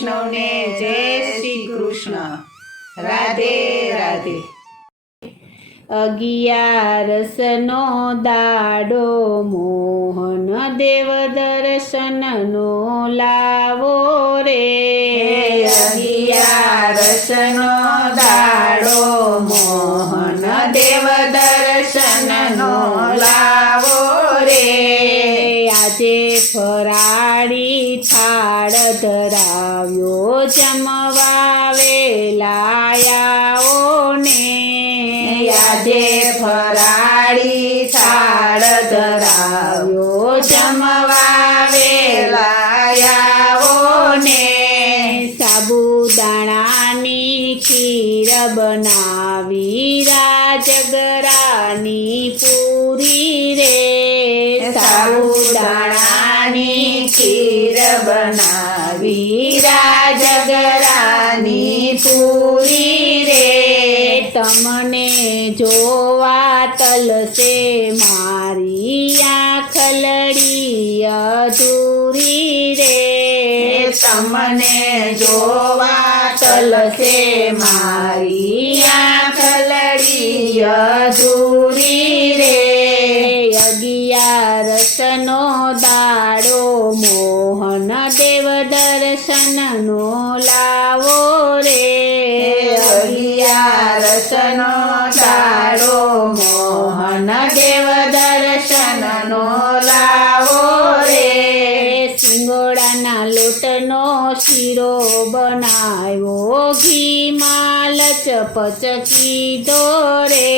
વૈષ્ણવને જય શ્રી કૃષ્ણ. રાધે રાધે. અગિયારસનો દાડો મોહન દેવ દર્શનનો લાવો રે. અગિયારસનો દાડો મોહન દેવ દર્શનનો લાવો રે. આજે ફરાળી થાળ ધરાવ્યો જમવા વેલાયાઓ ને. આજે ફરાળી થાળ ધરાવ્યો જમવા વેલાયાઓ ને. સાબુદાણાની ખીર બનાવી રાજગરાની પૂરી રે. સાબુદાણાની ખીર બનાવી રાજગરાની પૂરી રે. તમને જોવા તલસે મારી આંખલડી અધૂરી રે. તમને જોવા તલસે મારી આંખલડી અધૂરી રે. અગિયારસનો દાડો મોહન દેવ દર્શનનો લાવો રે. અગિયારસનો દાડો મોહન દેવ દર્શનનો લાવો રે. સિંગોડાના લોટનો શીરો બનાવ્યો ઘીમાં લચપચકી દોરે.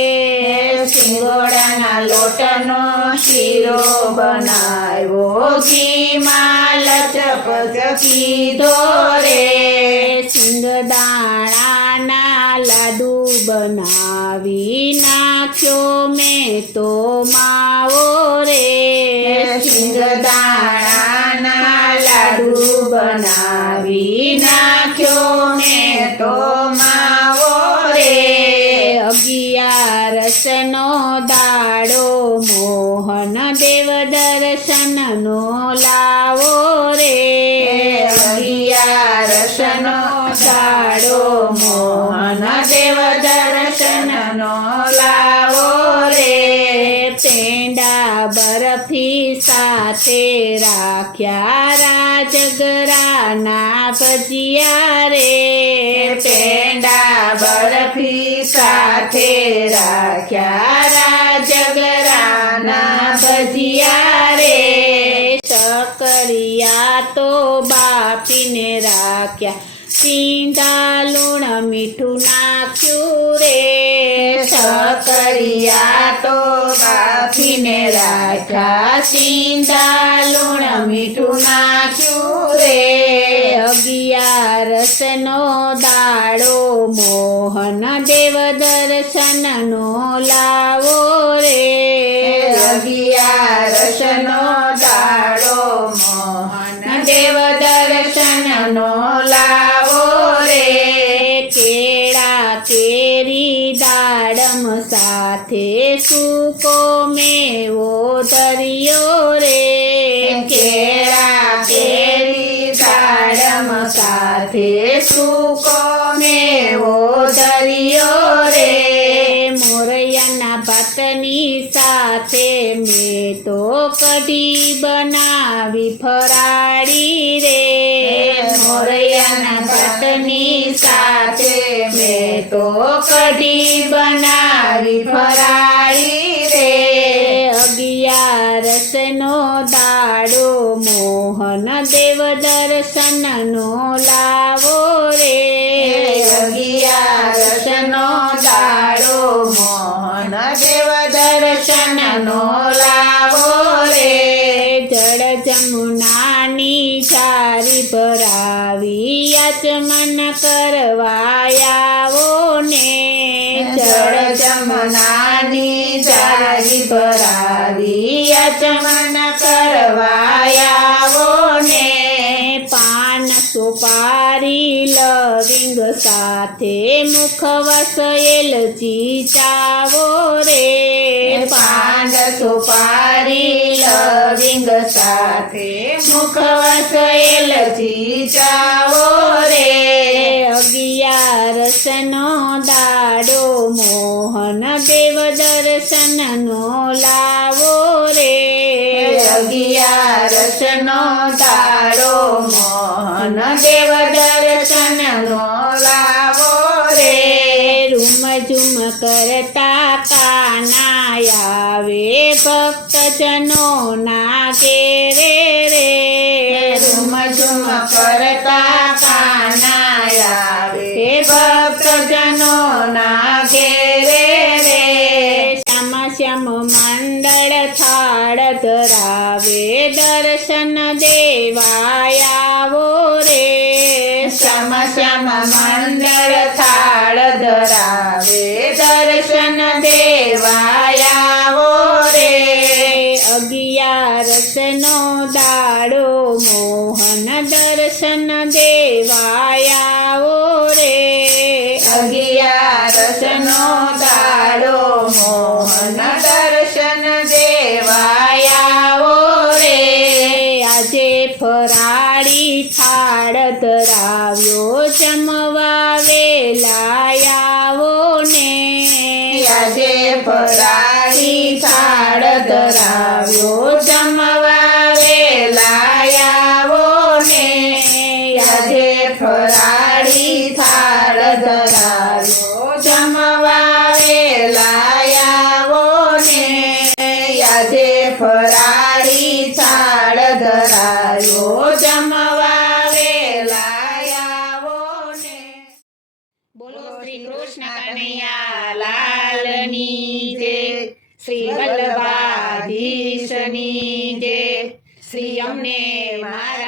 સિંગોડાના લોટનો શીરો બનાવ્યો ઘીમાં લચપચકી દોરે. સિંગદાણાના લાડુ બનાવી નાખ્યો મેં તો માવો રે. સિંગદાણાના લાડુ બનાવી નાખ્યો મેં તો માવો રે. અગિયારસનો દાડો મોહન દેવ દર્શનનો લાવો રે. અગિયારસનો દાડો મોહન દેવ દર્શનનો લાવો રે. પેંડા બરફી સાથે રાખ્યા રાજગરાના ભજીયા રે. પેંડા બરફી સાથે રાખ્યા રાજગરાના ભજીયા રે. સકરિયા તો બાપીને રાખ્યા સીંધા લૂણ મીઠું નાખ્યું રે. સકરિયા તો બાફીને રાખ્યા સીંધા લૂણ મીઠું નાખ્યું રે. અગિયારસનો દાડો મોહન દેવ દર્શનનો લાવો રે. અગિયારસનો દાડો મોહન દેવ દર્શનનો લાવો રે. કેળા કેરી દાડમ સાથે સૂકો મેવો ધર્યો રે. કેળા કેરી દાડમ સાથે સૂકો મેવો ધર્યો રે. મોરૈયાના ભાતની સાથે મેં તો કઢી બનાવી ફરાળી રે. મોરૈયાના ભાતની સાથે મેં તો કઢી બનાવી ફરાળી રે. અગિયારસનો દાડો મોહન દેવ દર્શનનો લાવો રે. અગિયારસનો દાડો મોહન દેવ દર્શનનો લાવો રે. જળ જમુનાની જારી ભરાવી આચમન કરવાયાવો ને. જળ જમનાની જારી ભરાવી આચમન કરવાયાવો ને. પાન સોપારી લવિંગ સાથે મુખવાસ એલચી ચાવો રે. પાન સોપારી લવિંગ સાથે મુખવાસ એલચી ચાવો અગિયારસનો દાડો મોહન દેવ દર્શનનો લાવો રે. અગિયારસનો દાડો મોહન દેવ દર્શનનો લાવો રે. રૂમ ઝુમ કરતા કાના આવે ભક્તજનો ના ઘેરે રે. રૂમ ઝુમ કરતા કાના આવે ભક્તજનો ના ઘેરે રે. શ્યામ શ્યામ મંડળ થાળ ધરાવે દર્શન દેવાયાવો રે. શ્યામ શ્યામ મંડળ થાળ ધરાવે દર્શન દેવાયાવો રે. અગિયારસનો દાડો મોહન દર્શન દેવાયાવો રે. અગિયારસનો દાડો મોહન દર્શન દેવાયાવો રે. આજે ફરાળી થાળ ધરાવ્યો જમવા વેલાયાવો ને. આજે ફરાળી થાળ ધરાવ્યો જમવા વેલાયાવો ને. આજે ફરાળી થાળ ધરાવ્યો જમવા વેલાયાવો ને. આજે ફરાળી થાળ ધરાવ્યો જમવા વેલાયાવો ને. બોલો શ્રી કૃષ્ણ કનૈયા લાલની જય. શ્રી વલ્લભાધીશની જય. શ્રી અમને મારા